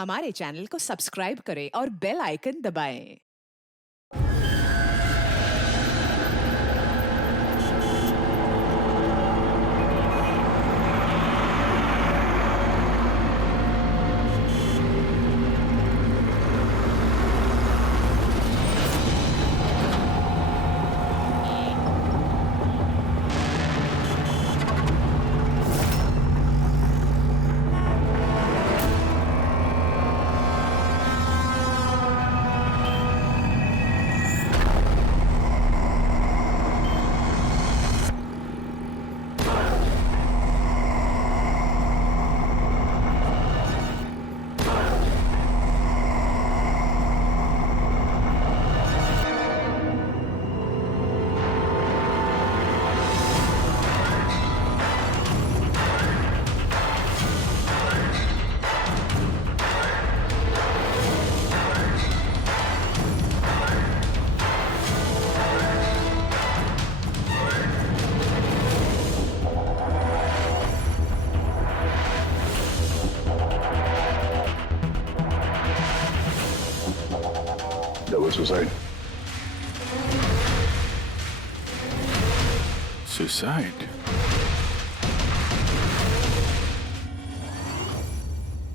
हमारे चैनल को सब्सक्राइब करें और बेल आइकन दबाएं। Double suicide. सुसाइड?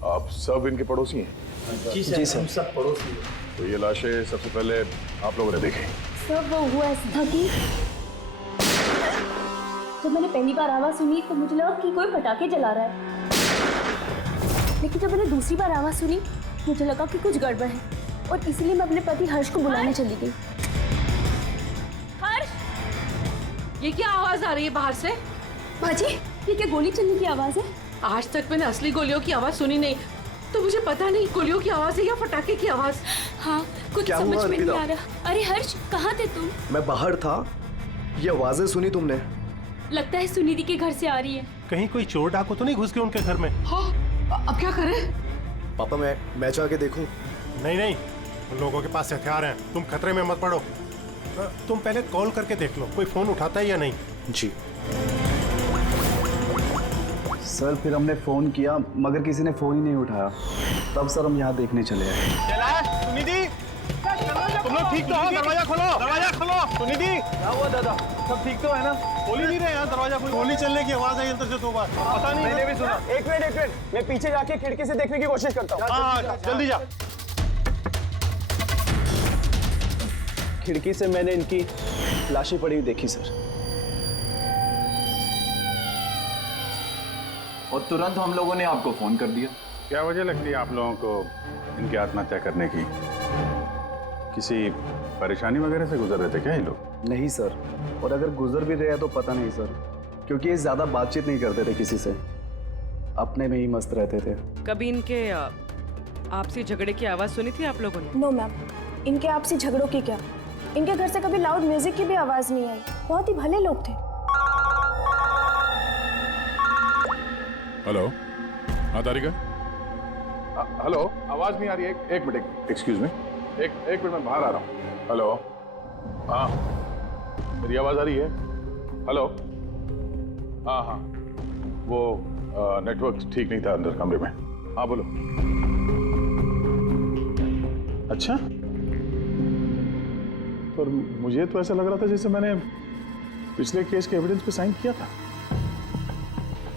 आप सब इनके पड़ोसी हैं? जी सर, हम सब पड़ोसी हैं। तो ये लाशें सबसे पहले आप लोगों ने देखी? सर वो हुआ ऐसा था कि जब मैंने पहली बार आवाज सुनी तो मुझे लगा कि कोई पटाखे जला रहा है, लेकिन जब मैंने दूसरी बार आवाज सुनी मुझे लगा कि कुछ गड़बड़ है और इसलिए मैं अपने पति हर्ष को बुलाने चली गई। हर्ष, ये क्या आवाज आ रही है बाहर से? बाजी ये क्या गोली चलने की आवाज है? आज तक मैंने असली गोलियों की आवाज सुनी नहीं, तो मुझे पता नहीं गोलियों की आवाज है या पटाखे की आवाज। हाँ, कुछ क्या समझ हुआ, में नहीं अर्पिता? आ रहा। अरे हर्ष, कहाँ थे तुम? मैं बाहर था, ये आवाजें सुनी तुमने? लगता है सुनिधि के घर से आ रही है। कहीं कोई चोर डाकू तो नहीं घुस गए उनके घर में? हाँ, अब क्या करें? पापा मैं जाके देखूं? नहीं नहीं, उन लोगों के पास हथियार हैं, तुम खतरे में मत पड़ो। तुम पहले कॉल करके देख लो कोई फोन उठाता है या नहीं। जी सर, फिर हमने फोन किया मगर किसी ने फोन ही नहीं उठाया, तब सर हम यहाँ देखने चले आए। सुनिधि, तुम लोग ठीक तो हो? दरवाजा खोलो, दरवाजा खोलो। सुनिधि, क्या हुआ दादा? सब ठीक तो है ना? खोल ही नहीं रहे यहाँ दरवाजा। गोली चलने की आवाज आई अंदर से 2 बार। पता नहीं, मैंने भी सुना। एक मिनट, मैं पीछे जाके खिड़की से देखने की कोशिश करता हूँ। हाँ, जल्दी जा। खिड़की से मैंने इनकी लाशें पड़ी हुई देखी सर, और तुरंत हम लोगों ने आपको फोन कर दिया। क्या वजह लगती है आप लोगों को इनकी आत्महत्या करने की? किसी परेशानी वगैरह से गुजर रहे थे क्या ये लोग? नहीं सर, और अगर गुजर भी रहे तो पता नहीं सर, क्योंकि ये ज्यादा बातचीत नहीं करते थे किसी से, अपने में ही मस्त रहते थे। कभी इनके आपसी झगड़े की आवाज सुनी थी आप लोगों ने? नो मैम, इनके आपसी झगड़ों की क्या, इनके घर से कभी लाउड म्यूजिक की भी आवाज नहीं आई। बहुत ही भले लोग थे। हेलो, हाँ तारिका? हेलो, आवाज नहीं आ रही है। एक मिनट, एक्सक्यूज मी, एक मिनट, मैं बाहर आ रहा हूँ। हेलो, हाँ, मेरी आवाज आ रही है? हेलो, हाँ, वो नेटवर्क ठीक नहीं था अंदर कमरे में। हाँ बोलो। अच्छा, पर मुझे तो ऐसा लग रहा था जैसे मैंने पिछले केस के एविडेंस पे साइन किया था।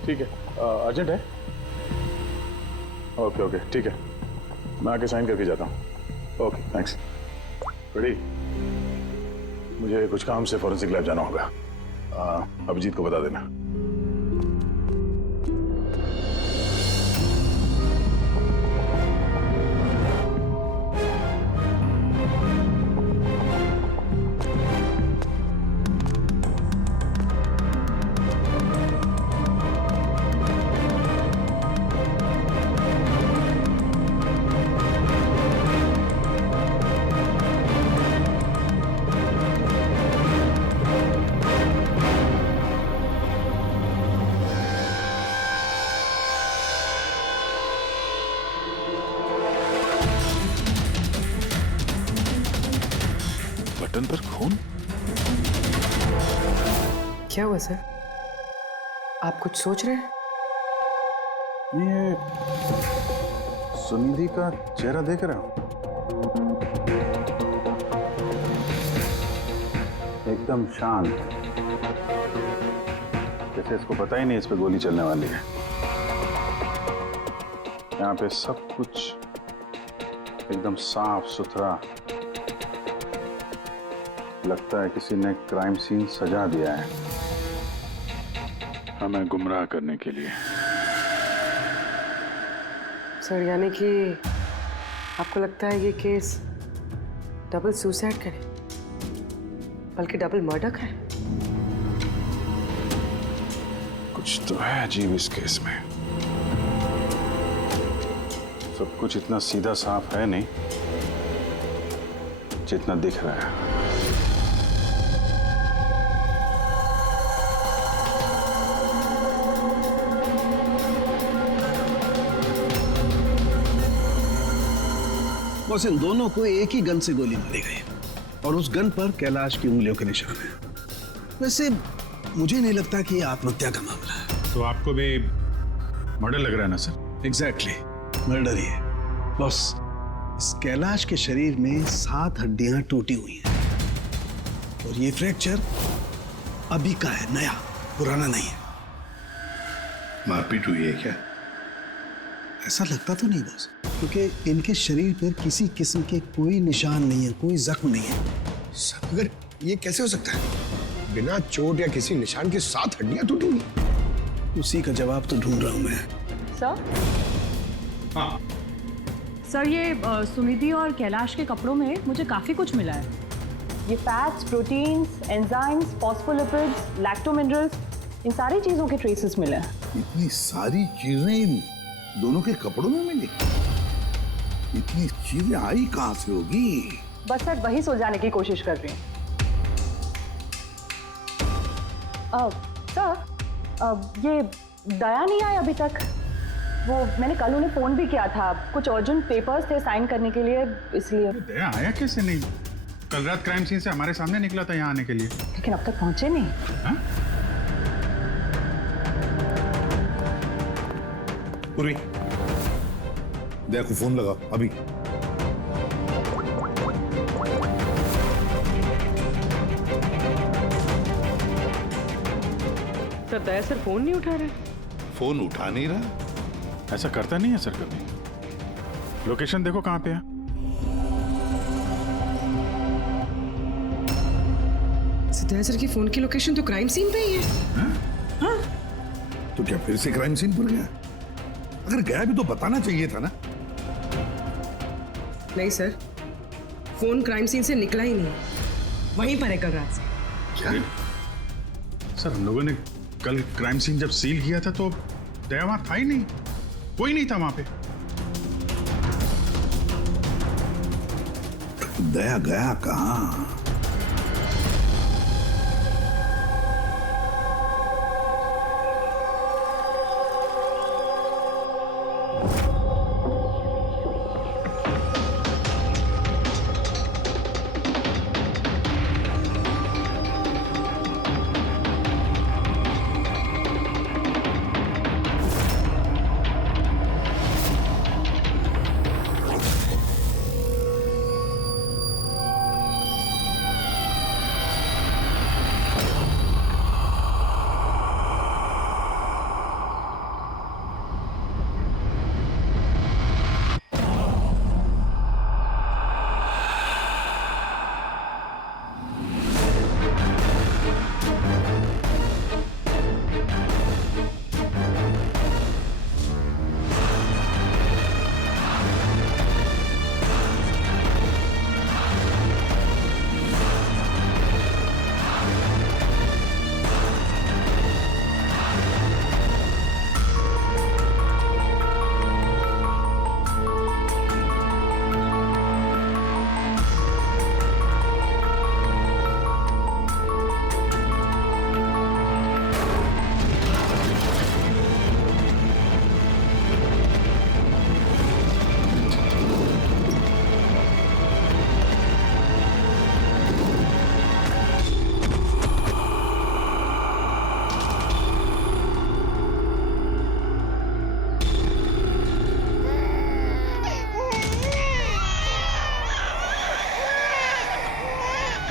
ठीक है, अर्जेंट है? ओके, ठीक है, मैं आके साइन करके जाता हूँ। Okay, thanks. रेडी? मुझे कुछ काम से फॉरेंसिक लैब जाना होगा। अभिजीत को बता देना। बटन पर खून? क्या हुआ सर? आप कुछ सोच रहे हैं? ये सुनिधि का चेहरा देख रहा हूं, एकदम शांत, जैसे इसको पता ही नहीं इस पे गोली चलने वाली है। यहाँ पे सब कुछ एकदम साफ सुथरा, लगता है किसी ने क्राइम सीन सजा दिया है हमें गुमराह करने के लिए। सर यानी कि आपको लगता है ये केस डबल सुसाइड का है, बल्कि डबल मर्डर का है? कुछ तो है अजीब इस केस में। सब कुछ इतना सीधा साफ है नहीं जितना दिख रहा है। बस इन दोनों को एक ही गन से गोली मारी गई और उस गन पर कैलाश की उंगलियों के निशान हैं। वैसे मुझे नहीं लगता कि ये आत्महत्या का मामला है। तो आपको भी मर्डर लग रहा है ना सर? एग्जैक्टली, मर्डर ही है। बस इस कैलाश के शरीर में 7 हड्डियां टूटी हुई हैं और ये फ्रैक्चर अभी का है, नया, पुराना नहीं है। मारपीट हुई है क्या? ऐसा लगता तो नहीं बस, क्योंकि इनके शरीर पर किसी किस्म के कोई निशान नहीं है, कोई जख्म नहीं है। सर मगर ये कैसे हो सकता है? बिना चोट या किसी निशान के 7 हड्डियां टूटी हुई। उसी का जवाब तो ढूंढ रहा हूं मैं। सर? हाँ सर, ये सुनिधि और कैलाश के कपड़ों में मुझे काफी कुछ मिला है। ये फैट्स, प्रोटीन्स, एंजाइम्स, फॉस्फोलिपिड्स, लैक्टोमिनरल्स, इन सारी चीजों के ट्रेसेस मिले हैं। इतनी सारी चीजें इन दोनों के कपड़ों में मिली? इतनी चीजें आई कहां से होगी? बस सर वही सुलझाने की कोशिश कर रही हूँ। सर, ये दया नहीं आई अभी तक। वो मैंने कल उन्हें फोन भी किया था, कुछ अर्जेंट पेपर्स थे साइन करने के लिए, इसलिए। दया आया कैसे नहीं? कल रात क्राइम सीन से हमारे सामने निकला था यहाँ आने के लिए। लेकिन अब तक पहुंचे नहीं। हाँ? पूर्वी, दया को फोन लगा अभी। सर दया सर फोन नहीं उठा रहे। फोन उठा नहीं रहा। ऐसा करता नहीं है सर कभी। लोकेशन देखो कहाँ पे है। दया सर की फोन की लोकेशन तो क्राइम सीन पे ही है। हाँ? तो क्या फिर से क्राइम सीन पर गया? अगर गया भी तो बताना चाहिए था ना। नहीं सर, फोन क्राइम सीन से निकला ही नहीं, वहीं पर है कल रात से। क्या? सर हम लोगों ने कल क्राइम सीन जब सील किया था तो दया वहां था ही नहीं, कोई नहीं था वहां पे। दया गया कहां?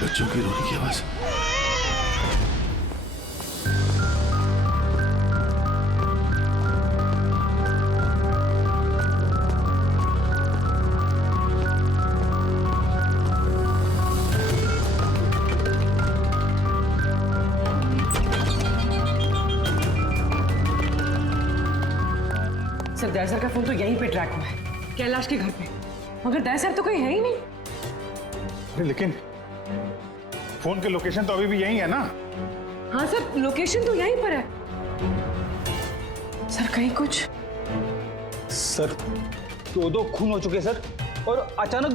बच्चों की रोने की आवाज। सर दया सर का फोन तो यहीं पे ट्रैक हुआ है, कैलाश के घर पे, मगर दया सर तो कहीं है ही नहीं। अरे लेकिन फोन के लोकेशन तो अभी भी यही है ना? हाँ सर, लोकेशन तो यहीं पर है। सर कहीं कुछ सर 2 खून हो चुके सर, और अचानक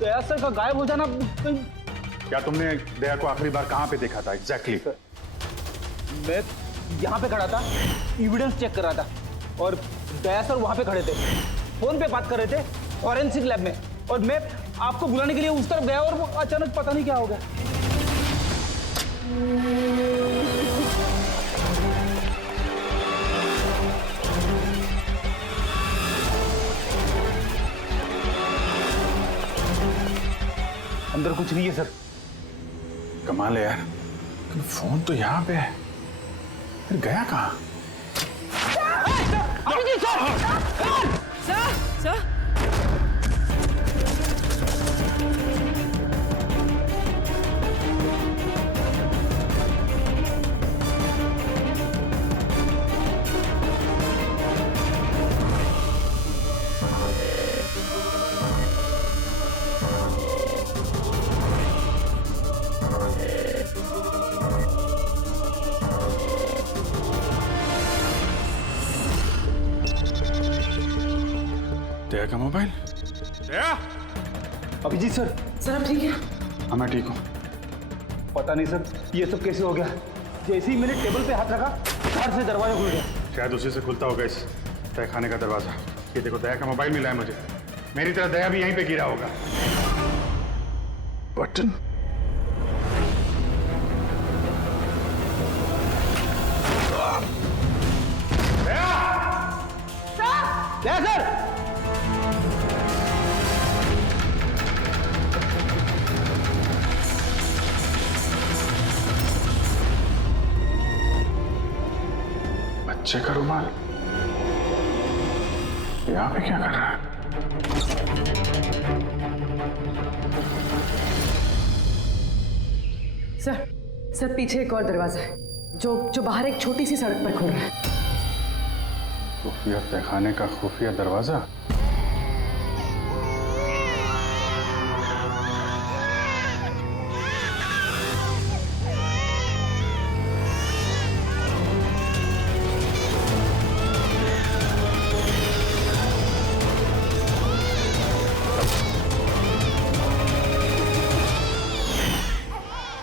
दया सर का गायब हो जाना। क्या तुमने दया को आखिरी बार कहाँ पे देखा था एग्जैक्टली? मैं यहाँ पे खड़ा था, एविडेंस चेक कर रहा था, और दया सर वहाँ पे खड़े थे, फोन पे बात कर रहे थे फॉरेंसिक लैब में, और मैं आपको बुलाने के लिए उस तरफ गया और वो अचानक पता नहीं क्या हो गया। अंदर कुछ नहीं है सर। कमाल है यार, लेकिन फोन तो यहाँ पे है, फिर गया कहाँ? दया का मोबाइल? दया! अभिजीत सर। सर आप ठीक है? हाँ मैं ठीक हूँ। पता नहीं सर ये सब कैसे हो गया, जैसे ही मैंने टेबल पे हाथ रखा बाहर से दरवाजा खुल गया। शायद उसी से खुलता होगा इस तहखाने का दरवाजा। ये देखो दया का मोबाइल मिला है मुझे, मेरी तरह दया भी यहीं पे गिरा होगा। बटन? दया सर! बच्चे का रुमाल यहाँ पे क्या कर रहा है? सर पीछे एक और दरवाजा है जो बाहर एक छोटी सी सड़क पर खुल रहा है। खुफिया तहखाने का खुफिया दरवाजा?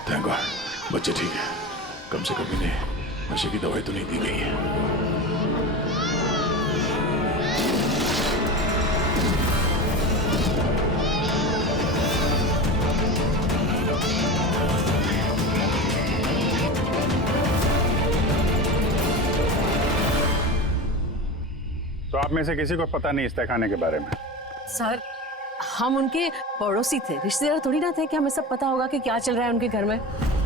थैंक गॉड बच्चे ठीक है, कम से कम इन्हें नशे की दवाई तो नहीं दी गई है। तो आप में से किसी को पता नहीं इस तहखाने के बारे में? सर हम उनके पड़ोसी थे, रिश्तेदार थोड़ी ना थे कि हमें सब पता होगा कि क्या चल रहा है उनके घर में।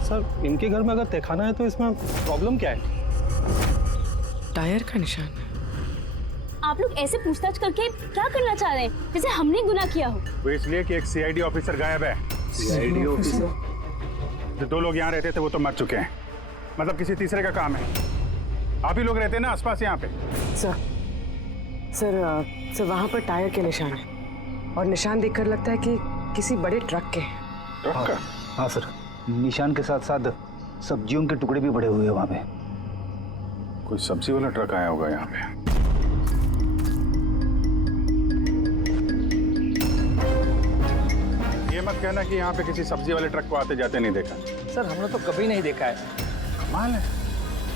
सर इनके घर में अगर तहखाना है तो इसमें प्रॉब्लम क्या है? टायर का निशान है। आप लोग ऐसे पूछताछ करके क्या करना चाह रहे हैं, जैसे हमने गुनाह किया हो? वो इसलिए कि एक सीआईडी ऑफिसर गायब है। CID officer? जो 2 लोग यहाँ रहते थे वो तो मर चुके हैं, मतलब किसी तीसरे का काम है। आप ही लोग रहते हैं ना आसपास यहाँ पे? सर वहाँ पर टायर के निशान है, और निशान देखकर लगता है कि किसी बड़े ट्रक के हैं। ट्रक का? हाँ सर, निशान के साथ साथ सब्जियों के टुकड़े भी बड़े हुए हैं वहाँ पे। कोई सब्जी वाला ट्रक आया होगा यहाँ पे। ये मत कहना कि यहाँ पे किसी सब्जी वाले ट्रक को आते जाते नहीं देखा। सर हमने तो कभी नहीं देखा है। कमाल है,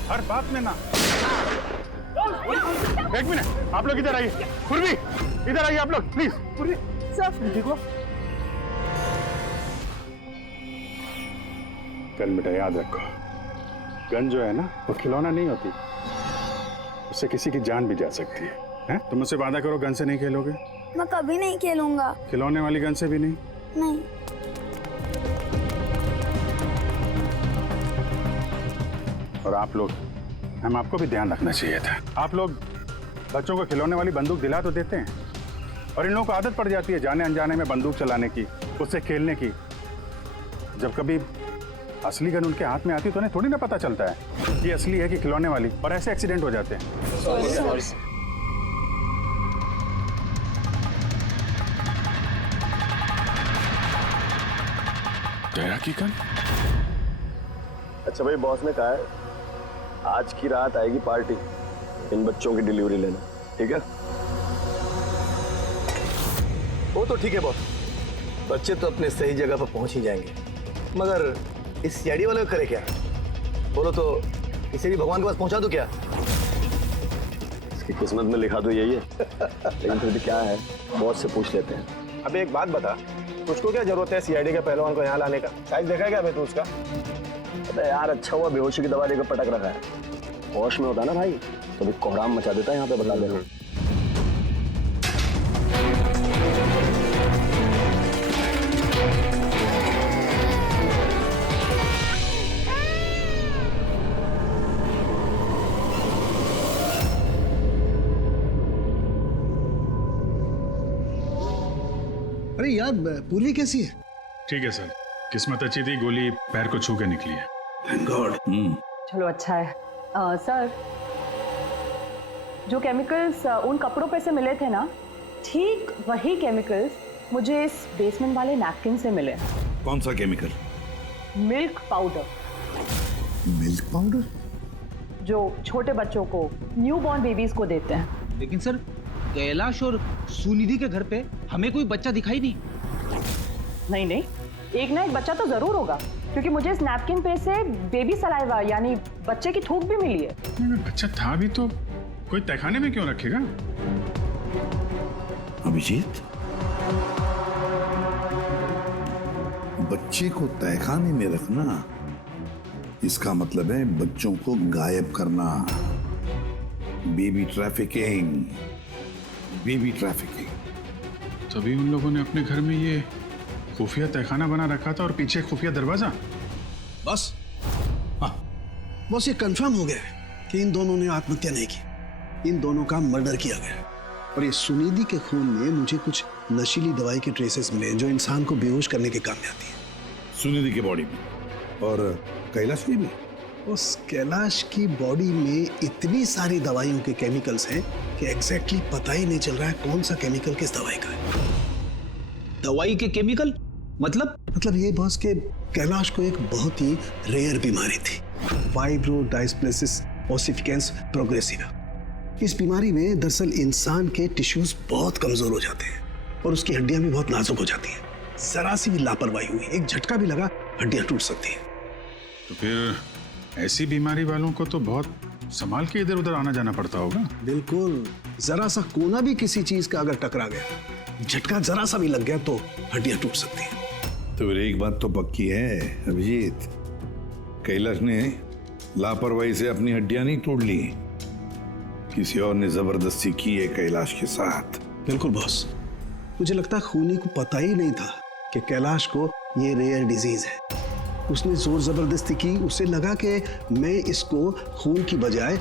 हर बात में ना। एक मिनट, आप लोग इधर आइए। पूर्वी इधर आइए आप लोग प्लीज। पूर्वी सर ठीक हो? गन बेटा याद रखो, गन जो है ना वो खिलौना नहीं होती, उससे किसी की जान भी जा सकती है, हैं? तुम मुझसे वादा करो गन से नहीं खेलोगे। मैं कभी नहीं खेलूंगा। खिलौने वाली गन से भी नहीं? नहीं। और आप लोग, मैम आपको भी ध्यान रखना चाहिए था। आप लोग बच्चों को खिलौने वाली बंदूक दिला तो देते हैं, और इन लोगों को आदत पड़ जाती है जाने अनजाने में बंदूक चलाने की, उससे खेलने की। जब कभी असली गन उनके हाथ में आती है तो उन्हें थोड़ी ना पता चलता है कि असली है कि खिलौने वाली, और ऐसे एक्सीडेंट हो जाते हैं। दया की गन? अच्छा भाई, बॉस ने कहा है आज की रात आएगी पार्टी इन बच्चों की डिलीवरी लेने, ठीक है? वो तो ठीक है बॉस, बच्चे तो अपने सही जगह पर पहुंच ही जाएंगे, मगर इस सीआईडी वाले को करे क्या? बोलो तो इसे भी भगवान के पास पहुंचा दो क्या? इसकी किस्मत में लिखा तो यही है। लेकिन फिर भी क्या है, बॉस से पूछ लेते हैं। अबे एक बात बता, तुझको क्या जरूरत है सीआईडी के पहलवान को यहाँ लाने का? साइज देखा है क्या अबे तू उसका? अबे यार, अच्छा हुआ बेहोशी की दवा देकर पटक रखा है। होश में होता ना भाई तो भी कोहराम मचा देता है यहाँ पे, बता देना। अरे यार, पूरी कैसी है? ठीक है सर, किस्मत अच्छी थी, गोली पैर को छू के निकली है। Thank God. चलो अच्छा है। सर, जो केमिकल्स उन कपड़ों पे से मिले थे ना, ठीक वही केमिकल्स मुझे इस बेसमेंट वाले नैपकिन से मिले। कौन सा chemical? Milk powder. Milk powder? जो छोटे बच्चों को, न्यू बॉर्न बेबीज को देते हैं। लेकिन सर, कैलाश और सुनिधि के घर पे हमें कोई बच्चा दिखाई नहीं। नहीं नहीं, एक ना एक बच्चा तो जरूर होगा, क्योंकि मुझे इस नैपकिन पे से बेबी सलाइवा यानी बच्चे की थूक भी मिली है। अगर बच्चा था भी तो कोई तहखाने में क्यों रखेगा? अभिजीत, बच्चे को तहखाने में रखना, इसका मतलब है बच्चों को गायब करना। Baby trafficking, baby trafficking. तभी उन लोगों ने अपने घर में ये खुफिया तहखाना बना रखा था और पीछे खुफिया दरवाजा। बस हाँ, बस ये कंफर्म हो गया है कि इन दोनों ने आत्महत्या नहीं की, इन दोनों का मर्डर किया गया। और ये सुनिधि के खून में मुझे कुछ नशीली दवाई के ट्रेसेस मिले जो इंसान को बेहोश करने के काम में आती है। सुनिधि की बॉडी में और कैलाश की भी? उस कैलाश की बॉडी में इतनी सारी दवाइयों के केमिकल्स हैं कि एग्जैक्टली पता ही नहीं चल रहा है कौन सा केमिकल किस दवाई का है। दवाई के केमिकल? मतलब ये बॉस के कैलाश को एक बहुत ही रेयर बीमारी थी, फाइब्रोडायस्प्लेसिस ओसिफिकेंस प्रोग्रेसिवा। इस बीमारी में दरअसल इंसान के टिश्यूज बहुत कमजोर हो जाते हैं और उसकी हड्डियां भी बहुत नाजुक हो जाती हैं। जरा सी भी लापरवाही हुई, एक झटका भी लगा, हड्डियां टूट सकती हैं। तो फिर ऐसी बीमारी वालों को तो बहुत संभाल के इधर उधर आना जाना पड़ता होगा। बिल्कुल, जरा सा कोना भी किसी चीज का अगर टकरा गया, झटका जरा सा भी लग गया तो हड्डियां टूट सकती हैं। तो फिर एक बात तो पक्की है अभिजीत, कैलाश ने लापरवाही से अपनी हड्डियां नहीं तोड़ ली, किसी और ने जबरदस्ती की है कैलाश के साथ। बिल्कुल बॉस, मुझे लगता है खूनी को पता ही नहीं था कि कैलाश को ये रेयर डिजीज है। उसने जोर जबरदस्ती की, उसे लगा कि मैं इसको खून की बजाय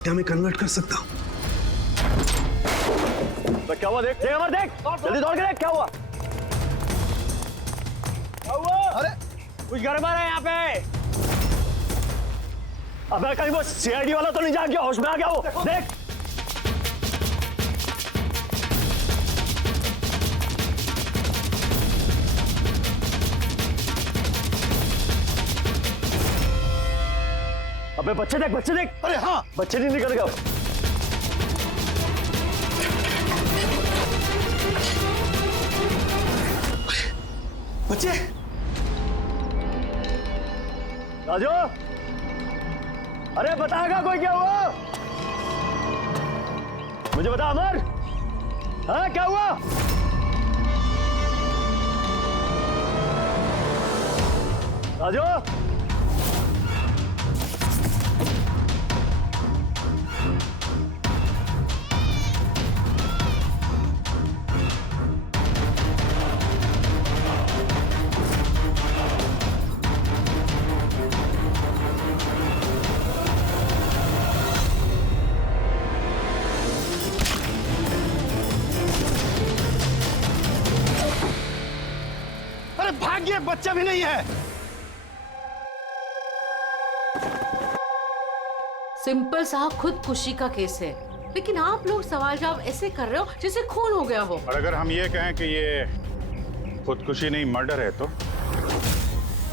क्या मैं कन्वर्ट कर सकता हूँ। तो क्या हुआ? देख अमर, देख जल्दी दौड़ के देख क्या हुआ। अरे कुछ गड़बड़ है यहाँ पे। अबे कहीं वो सीआईडी वाला तो नहीं जाग गया, होश में आ गया वो? देख अबे बच्चे देख, बच्चे देख। अरे हाँ, बच्चे नहीं निकल गए। बच्चे राजू, अरे बताएगा कोई क्या हुआ? मुझे बता अमर, हाँ क्या हुआ? राजू, भाग्य बच्चा भी नहीं है। सिंपल सा खुदकुशी का केस है, लेकिन आप लोग सवाल जवाब ऐसे कर रहे हो जैसे खून हो गया हो। और अगर हम ये कहें कि ये खुदकुशी नहीं मर्डर है तो?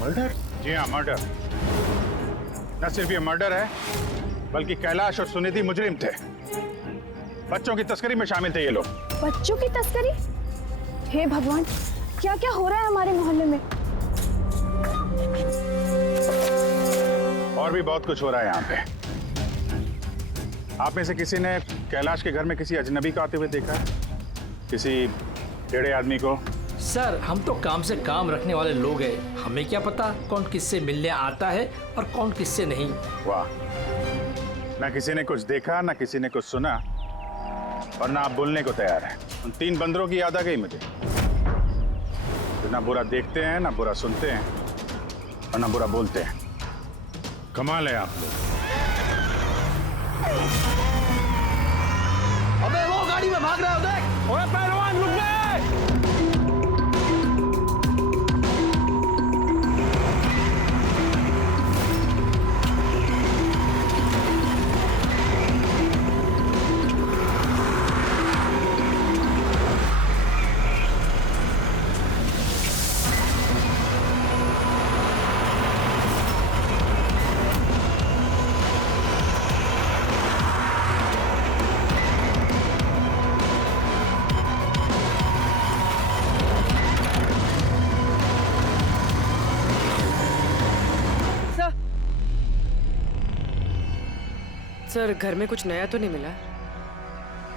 मर्डर? जी हाँ, मर्डर। न सिर्फ ये मर्डर है, बल्कि कैलाश और सुनिधि मुजरिम थे। बच्चों की तस्करी में शामिल थे ये लोग। बच्चों की तस्करी? हे भगवान, क्या क्या हो रहा है हमारे मोहल्ले में? और भी बहुत कुछ हो रहा है यहाँ पे। आप में से किसी ने कैलाश के घर में किसी अजनबी को आते हुए देखा है? किसी टेढ़े आदमी को? सर, हम तो काम से काम रखने वाले लोग हैं, हमें क्या पता कौन किससे मिलने आता है और कौन किससे नहीं। वाह, ना किसी ने कुछ देखा, ना किसी ने कुछ सुना, और ना आप बोलने को तैयार हैं। उन 3 बंदरों की याद आ गई मुझे, जो ना बुरा देखते हैं, ना बुरा सुनते हैं, और ना बुरा बोलते हैं। कमाल है आप लोग। अबे वो गाड़ी में भाग रहा है, देख। ओए पहलवान, रुक गए। सर, घर में कुछ नया तो नहीं मिला?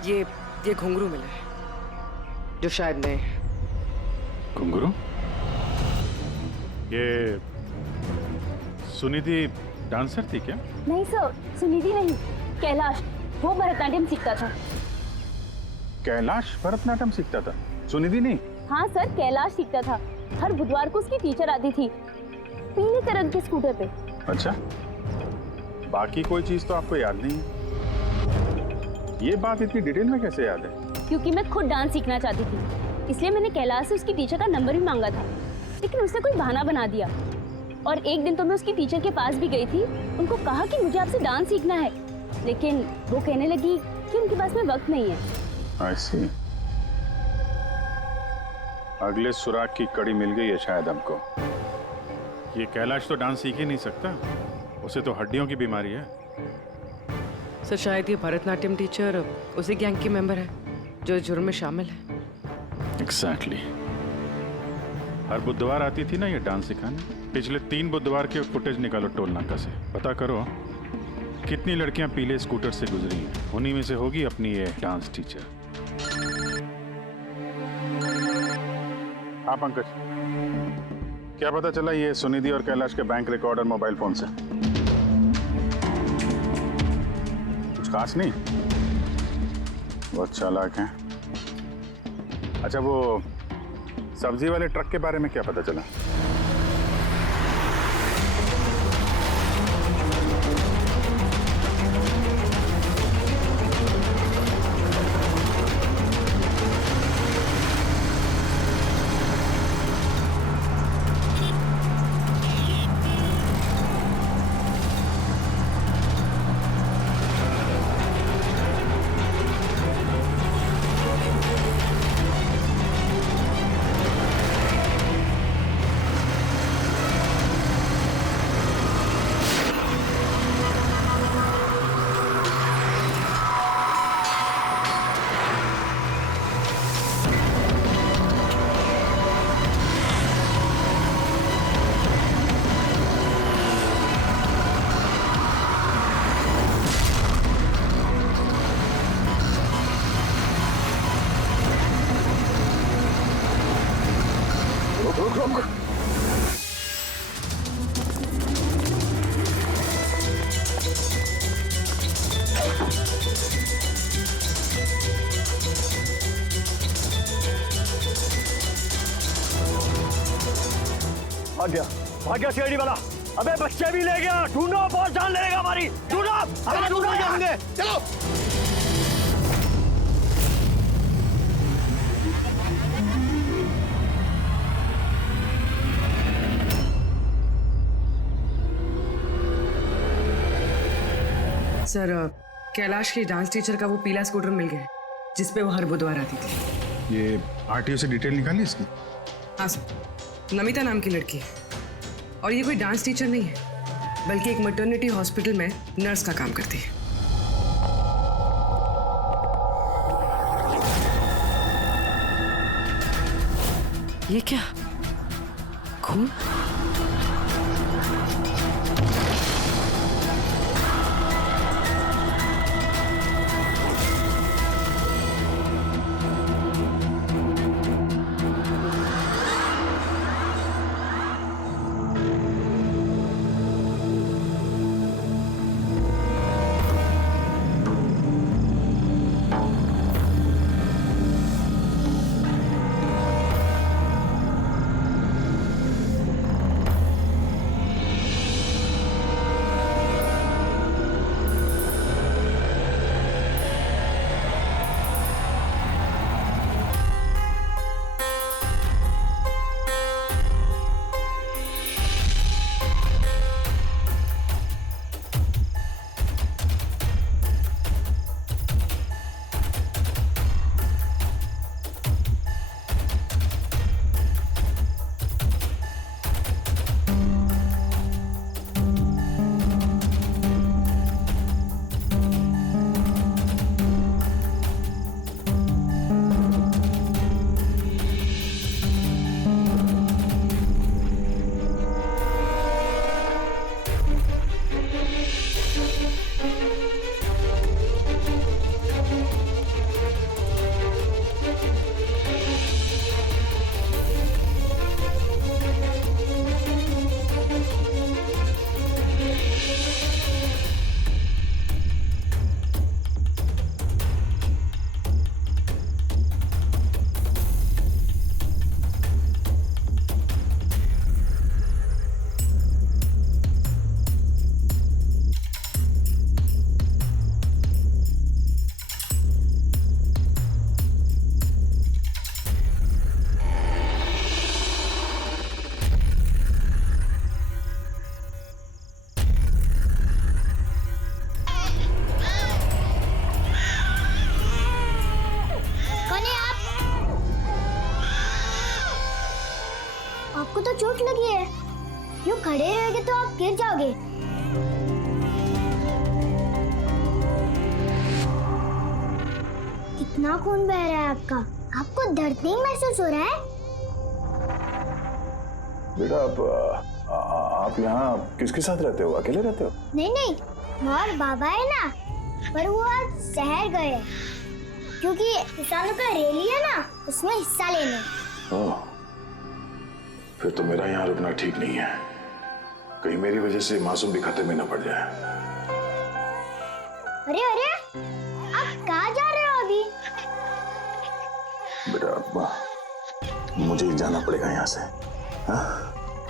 ये घुंघरू मिला है, जो शायद नए हैं। घुंघरू? ये सुनिधि डांसर थी क्या? नहीं सर, सुनिधि नहीं, कैलाश। वो भरतनाट्यम सीखता था। कैलाश भरतनाट्यम सीखता था, सुनिधि नहीं? हाँ सर, कैलाश सीखता था। हर बुधवार को उसकी टीचर आती थी, पीले रंग के स्कूटर पे। अच्छा, बाकी कोई चीज तो आपको याद नहीं है? ये बात इतनी डिटेल में कैसे याद है? क्योंकि मैं खुद डांस सीखना चाहती थी, इसलिए मैंने कैलाश से उसकी टीचर का नंबर भी मांगा था, लेकिन उसने कोई बहाना बना दिया। और एक दिन तो मैं उसकी टीचर के पास भी गई थी, उनको कहा कि मुझे आपसे डांस सीखना है, लेकिन वो कहने लगी कि उनके पास में वक्त नहीं है। I see। अगले सुराग की कड़ी मिल गई है शायद हमको। ये कैलाश तो डांस सीख ही नहीं सकता, उसे तो हड्डियों की बीमारी है। सर, शायद ये भरतनाट्यम टीचर उसी गैंग की मेंबर है जो इस जुर्म में शामिल है। एग्जैक्टली। हर बुधवार आती थी ना ये डांस सिखाने। पिछले 3 बुधवार के फुटेज निकालो टोल नाका से, पता करो कितनी लड़कियां पीले स्कूटर से गुजरी हैं। उन्हीं में से होगी अपनी ये डांस टीचर। हाँ पंकज, क्या पता चला ये सुनिधि और कैलाश के बैंक रिकॉर्ड और मोबाइल फोन से? कुछ खास नहीं, बहुत चालाक हैं। अच्छा, वो सब्जी वाले ट्रक के बारे में क्या पता चला? भाग गया सीआईडी वाला। अबे बच्चे भी ले गया, ढूंढो, बहुत जान लेगा हमारी। ढूंढो, अबे ढूंढो जाएंगे, चलो। सर कैलाश की डांस टीचर का वो पीला स्कूटर मिल गया है, जिस पे वो हर बुधवार आती थी। ये आरटीओ से डिटेल निकाली इसकी? हाँ सर, नमिता नाम की लड़की है और ये कोई डांस टीचर नहीं है, बल्कि एक मैटरनिटी हॉस्पिटल में नर्स का काम करती है। ये क्या? खून? आपको तो चोट लगी है, यूं खड़े रहोगे तो आप गिर जाओगे। कितना खून बह रहा है आपका, आपको दर्द नहीं महसूस हो रहा है? बेटा आप यहाँ किसके साथ रहते हो? अकेले रहते हो? नहीं नहीं, माँ और बाबा है ना, पर वो आज शहर गए क्योंकि किसानों का रैली है ना, उसमें हिस्सा लेने। ओह, फिर तो मेरा यहाँ रुकना ठीक नहीं है, कहीं मेरी वजह से मासूम भी खतरे में न पड़ जाए। अरे अरे, आप कहाँ जा रहे हो अभी? बेटा मुझे जाना पड़ेगा यहाँ से। हाँ?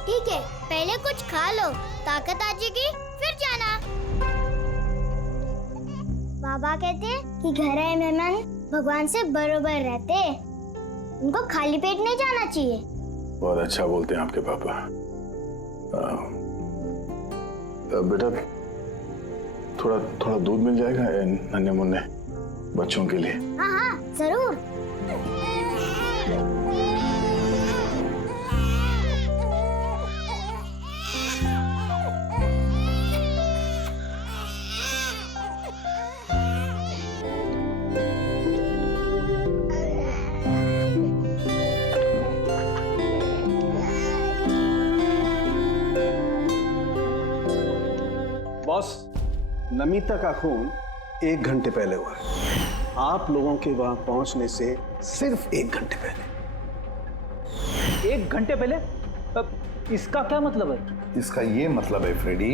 ठीक है, पहले कुछ खा लो, ताकत आ जाएगी फिर जाना। बाबा कहते हैं कि घर आए मेहमान भगवान से बरोबर रहते, उनको खाली पेट नहीं जाना चाहिए। बहुत अच्छा बोलते हैं आपके पापा। बेटा थोड़ा दूध मिल जाएगा नन्हे मुन्ने बच्चों के लिए? हाँ हाँ जरूर। बॉस, नमिता का खून 1 घंटे पहले हुआ है, आप लोगों के वहां पहुंचने से सिर्फ 1 घंटे पहले। 1 घंटे पहले? इसका क्या मतलब है? इसका ये मतलब है फ्रेडी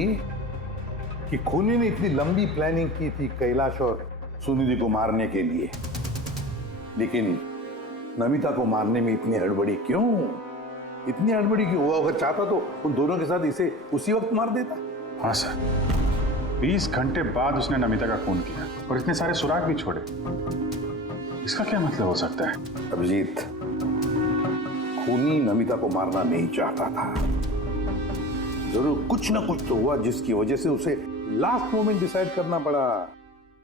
कि खूनी ने इतनी लंबी प्लानिंग की थी कैलाश और सुनिधि को मारने के लिए, लेकिन नमिता को मारने में इतनी हड़बड़ी क्यों? इतनी हड़बड़ी क्यों? वो अगर चाहता तो उन दोनों के साथ इसे उसी वक्त मार देता। हाँ सर, 20 घंटे बाद उसने नमिता का खून किया और इतने सारे सुराग भी छोड़े। इसका क्या मतलब हो सकता है? अभिजीत, खूनी नमिता को मारना नहीं चाहता था, जरूर कुछ ना कुछ तो हुआ जिसकी वजह से उसे लास्ट मोमेंट डिसाइड करना पड़ा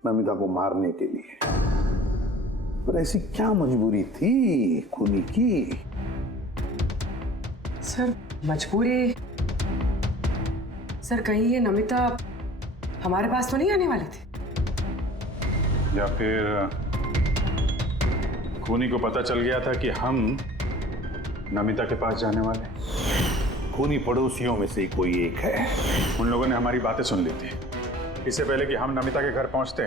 नमिता को मारने के लिए। पर ऐसी क्या मजबूरी थी खूनी की? सर मजबूरी, सर कहीं ये नमिता हमारे पास तो नहीं आने वाली थी? या फिर खूनी को पता चल गया था कि हम नमिता के पास जाने वाले? खूनी पड़ोसियों में से कोई एक है। उन लोगों ने हमारी बातें सुन ली थी। इससे पहले कि हम नमिता के घर पहुंचते,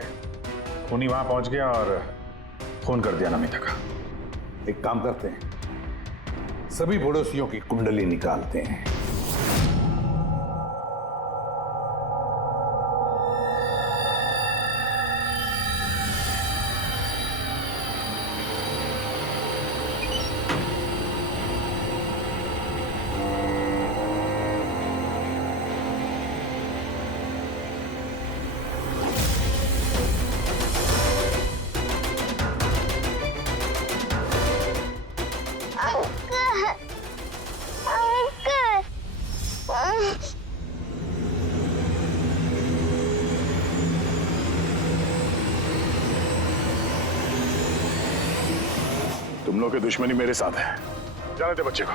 खूनी वहां पहुंच गया और फोन कर दिया नमिता का। एक काम करते हैं, सभी पड़ोसियों की कुंडली निकालते हैं। तुम लोग की दुश्मनी मेरे साथ है। जाने दे बच्चे को।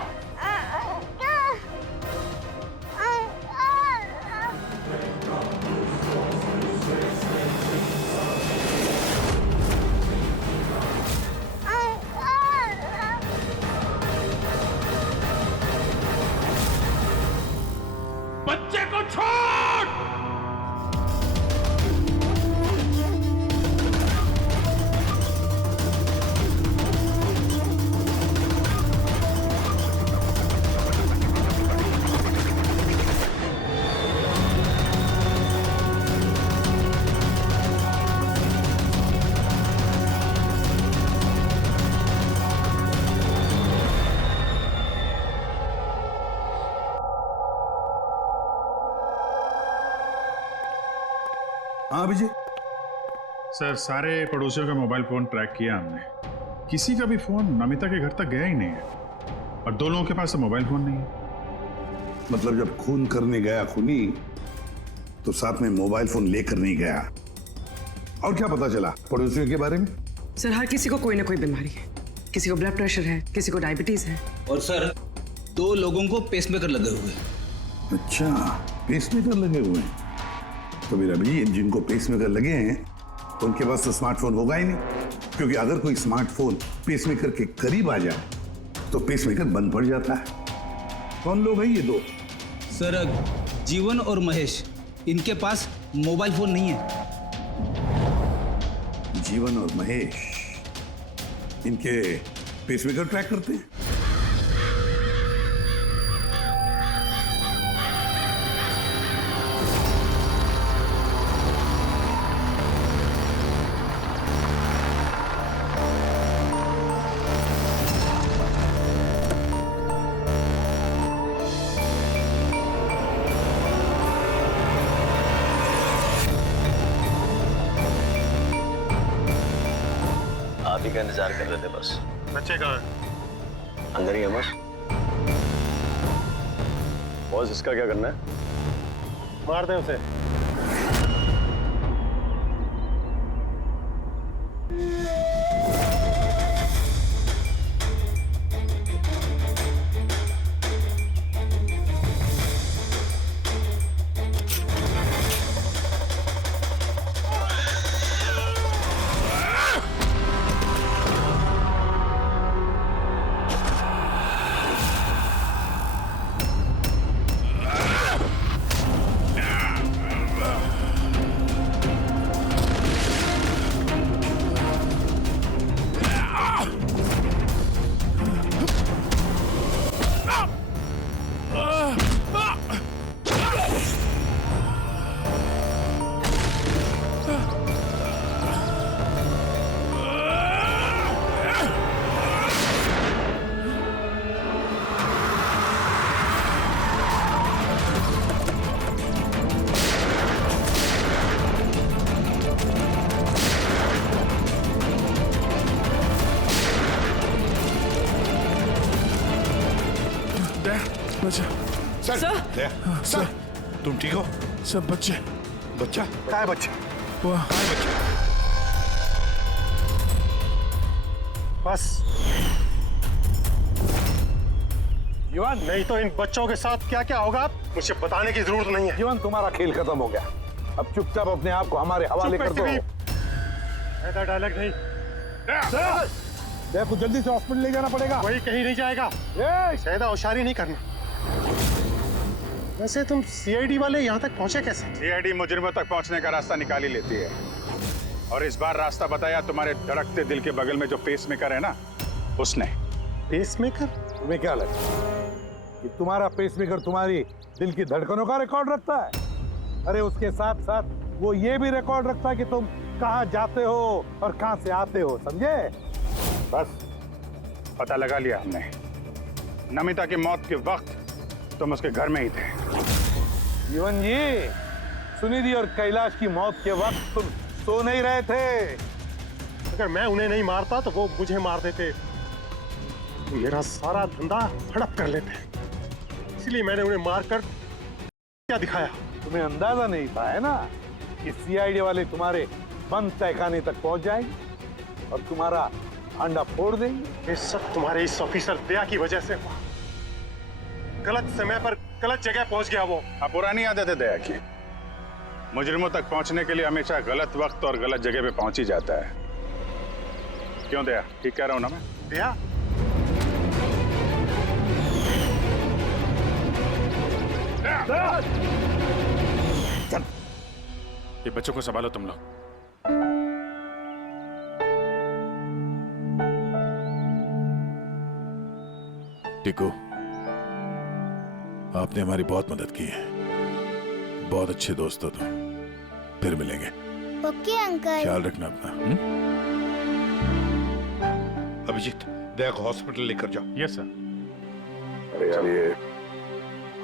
बच्चे को छोड़। हाँ विजय। सर सारे पड़ोसियों का मोबाइल फोन ट्रैक किया हमने, किसी का भी फोन नमिता के घर तक गया ही नहीं है। और 2 लोगों के पास तो मोबाइल फोन नहीं है। मतलब जब खून करने गया खूनी तो साथ में मोबाइल फोन लेकर नहीं गया। और क्या पता चला पड़ोसियों के बारे में? सर हर किसी को कोई ना कोई बीमारी है। किसी को ब्लड प्रेशर है, किसी को डायबिटीज है। और सर 2 लोगों को पेसमेकर लगे हुए। अच्छा, पेसमेकर लगे हुए हैं। तो मेरा भी जिनको पेसमेकर लगे हैं उनके पास तो स्मार्टफोन होगा ही नहीं, क्योंकि अगर कोई स्मार्टफोन पेसमेकर के करीब आ जाए तो पेसमेकर बंद पड़ जाता है। कौन लोग हैं ये 2? सर जीवन और महेश, इनके पास मोबाइल फोन नहीं है। जीवन और महेश इनके पेसमेकर ट्रैक करते हैं। आप ही का इंतजार कर रहे थे बस। बच्चे कहाँ है? अंदर ही है बस। बॉस इसका क्या करना है? मार दे उसे। सर, सर, तुम ठीक हो? सब बच्चे बच्चा कहाँ है बच्चा? बस युवान, नहीं तो इन बच्चों के साथ क्या क्या होगा मुझे बताने की जरूरत नहीं है। जीवन, तुम्हारा खेल खत्म हो गया। अब चुपचाप अपने आप को हमारे हवाले कर दो। ऐसा डायलॉग नहीं। देखो जल्दी से हॉस्पिटल ले जाना पड़ेगा। वही कहीं नहीं जाएगा। ज्यादा होशियारी नहीं करना। वैसे तुम सीआईडी वाले यहाँ तक पहुंचे कैसे? सीआईडी मुजरिमों तक पहुंचने का रास्ता निकाल ही लेती है, और इस बार रास्ता बताया तुम्हारे धड़कते दिल के बगल में जो पेसमेकर है ना, उसने। पेसमेकर? तुम्हें क्या लगता है कि तुम्हारा पेसमेकर तुम्हारी दिल की धड़कनों का रिकॉर्ड रखता है? अरे उसके साथ साथ वो ये भी रिकॉर्ड रखता है कि तुम कहाँ जाते हो और कहाँ से आते हो, समझे? बस पता लगा लिया हमने। नमिता की मौत के वक्त तुम उसके घर में ही थे। जीवन जी, सुनिधि और कैलाश की मौत के वक्त तुम सो नहीं रहे थे। अगर मैं उन्हें नहीं मारता तो वो मुझे मार देते। मेरा सारा धंधा हड़प कर लेते, इसलिए मैंने उन्हें मारकर क्या दिखाया। तुम्हें अंदाजा नहीं था, है ना, कि सीआईडी वाले तुम्हारे बंद तहखाने तक पहुंच जाएंगे और तुम्हारा अंडा फोड़ देंगे। ये सब तुम्हारे इस ऑफिसर दया की वजह से हुआ। गलत समय पर गलत जगह पहुंच गया वो। अब पुरानी आदत है दया की। मुजरिमों तक पहुंचने के लिए हमेशा गलत वक्त और गलत जगह पे पहुंच ही जाता है। क्यों दया, ठीक कह रहा हूं ना मैं? दया? चल, ये बच्चों को संभालो तुम लोग। टिकू, आपने हमारी बहुत मदद की है। बहुत अच्छे दोस्त हो तुम। फिर मिलेंगे। Okay uncle. ख्याल रखना अपना। अभिजीत, दया को हॉस्पिटल लेकर जाओ। Yes sir. अरे यार, ये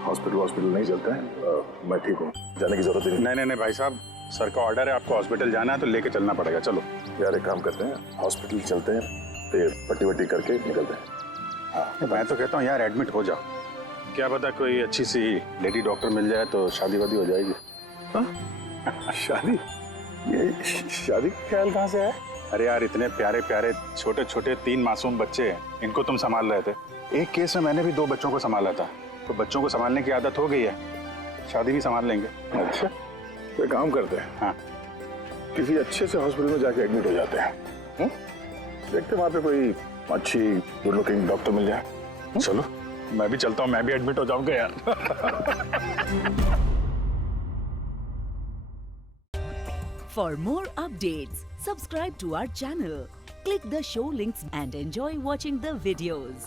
हॉस्पिटल नहीं चलता है। मैं ठीक हूँ, जाने की जरूरत ही नहीं। नहीं भाई साहब, सर का ऑर्डर है, आपको हॉस्पिटल जाना है तो लेके चलना पड़ेगा। चलो यार, एक काम करते हैं, हॉस्पिटल चलते हैं, फिर पट्टी वट्टी करके निकलते हैं। हाँ, मैं तो कहता हूँ यार एडमिट हो जाओ। क्या पता कोई अच्छी सी लेडी डॉक्टर मिल जाए तो शादी वादी हो जाएगी। शादी? ये शादी का ख्याल कहाँ से है? अरे यार, इतने प्यारे प्यारे छोटे छोटे 3 मासूम बच्चे हैं, इनको तुम संभाल रहे थे। एक केस में मैंने भी 2 बच्चों को संभाला था, तो बच्चों को संभालने की आदत हो गई है, शादी भी संभाल लेंगे। अच्छा, तो एक काम करते हैं, हाँ, किसी अच्छे से हॉस्पिटल में जाके एडमिट हो जाते हैं। देखते हैं वहाँ पे कोई अच्छी गुड लुकिंग डॉक्टर मिल जाए। चलो, मैं भी चलता हूँ, मैं भी एडमिट हो जाऊंगा यार। For more updates, subscribe to our channel, click the show links and enjoy watching the videos.